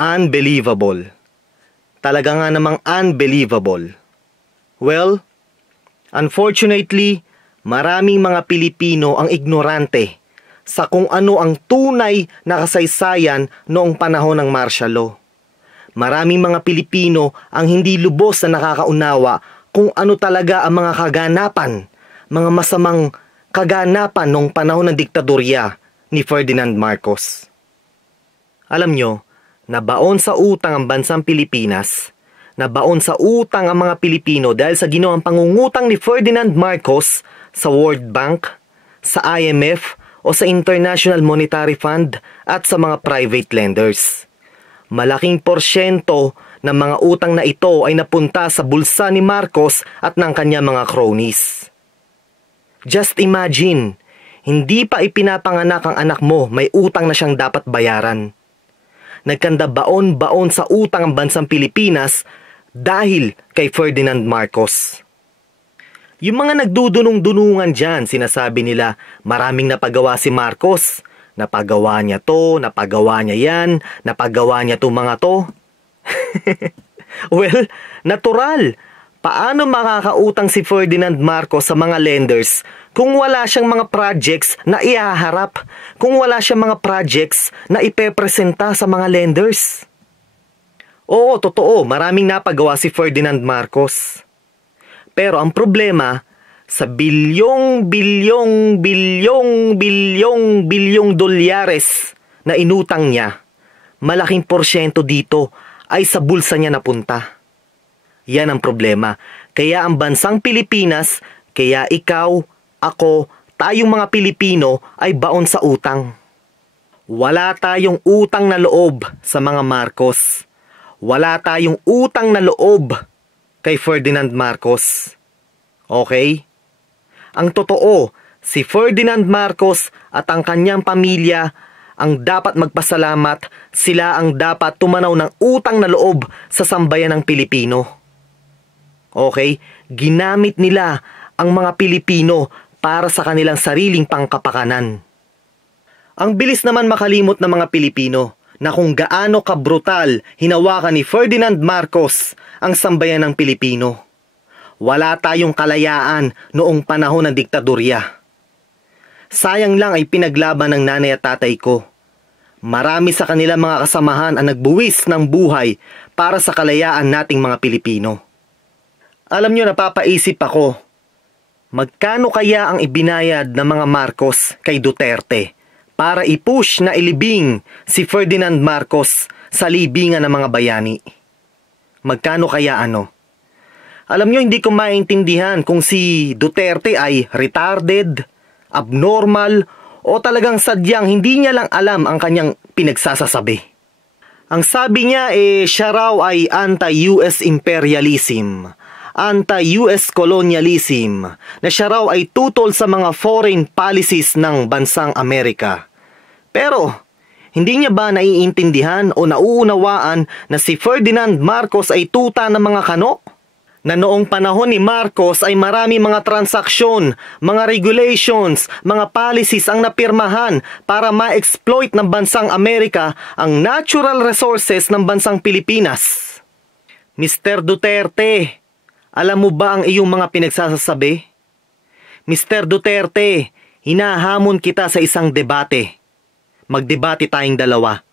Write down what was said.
Unbelievable. Talaga nga namang unbelievable. Well, unfortunately, maraming mga Pilipino ang ignorante sa kung ano ang tunay na kasaysayan noong panahon ng martial law. Maraming mga Pilipino ang hindi lubos na nakakaunawa kung ano talaga ang mga kaganapan, mga masamang kaganapan noong panahon ng diktadorya ni Ferdinand Marcos. Alam nyo, nabaon sa utang ang bansang Pilipinas, nabaon sa utang ang mga Pilipino dahil sa ginawang pangungutang ni Ferdinand Marcos sa World Bank, sa IMF o sa International Monetary Fund at sa mga private lenders. Malaking porsyento ng mga utang na ito ay napunta sa bulsa ni Marcos at ng kanyang mga cronies. Just imagine, hindi pa ipinapanganak ang anak mo, may utang na siyang dapat bayaran. Nagkanda baon-baon sa utang ang bansang Pilipinas dahil kay Ferdinand Marcos. Yung mga nagdudunong-dunungan dyan, sinasabi nila maraming napagawa si Marcos. Napagawa niya to, napagawa niya yan, napagawa niya to mga to. Well, natural. Paano makakautang si Ferdinand Marcos sa mga lenders kung wala siyang mga projects na ihaharap, kung wala siyang mga projects na ipepresenta sa mga lenders? Oo, totoo, maraming napagawa si Ferdinand Marcos. Pero ang problema, sa bilyong dolyares na inutang niya, malaking porsyento dito ay sa bulsa niya napunta. Yan ang problema. Kaya ang bansang Pilipinas, kaya ikaw, ako, tayong mga Pilipino ay baon sa utang. Wala tayong utang na loob sa mga Marcos. Wala tayong utang na loob kay Ferdinand Marcos. Okay? Ang totoo, si Ferdinand Marcos at ang kanyang pamilya ang dapat magpasalamat, sila ang dapat tumanaw ng utang na loob sa sambayan ng Pilipino. Okay? Ginamit nila ang mga Pilipino para sa kanilang sariling pangkapakanan. Ang bilis naman makalimot ng mga Pilipino na kung gaano kabrutal hinawakan ni Ferdinand Marcos ang sambayan ng Pilipino. Wala tayong kalayaan noong panahon ng diktadorya. Sayang lang ay pinaglaban ng nanay at tatay ko. Marami sa kanilang mga kasamahan ang nagbuwis ng buhay para sa kalayaan nating mga Pilipino. Alam nyo, napapaisip ako, magkano kaya ang ibinayad ng mga Marcos kay Duterte para i-push na ilibing si Ferdinand Marcos sa libingan ng mga bayani? Magkano kaya ano? Alam nyo, hindi ko maintindihan kung si Duterte ay retarded, abnormal, o talagang sadyang hindi niya lang alam ang kanyang pinagsasasabi. Ang sabi niya siya raw ay anti-US imperialism, anti-US colonialism, na siya raw ay tutol sa mga foreign policies ng bansang Amerika. Pero, hindi niya ba naiintindihan o nauunawaan na si Ferdinand Marcos ay tuta ng mga kano? Na noong panahon ni Marcos ay marami mga transaksyon, mga regulations, mga policies ang napirmahan para ma-exploit ng bansang Amerika ang natural resources ng bansang Pilipinas. Mr. Duterte, alam mo ba ang iyong mga pinagsasasabi? Mr. Duterte, hinahamon kita sa isang debate. Magdebate tayong dalawa.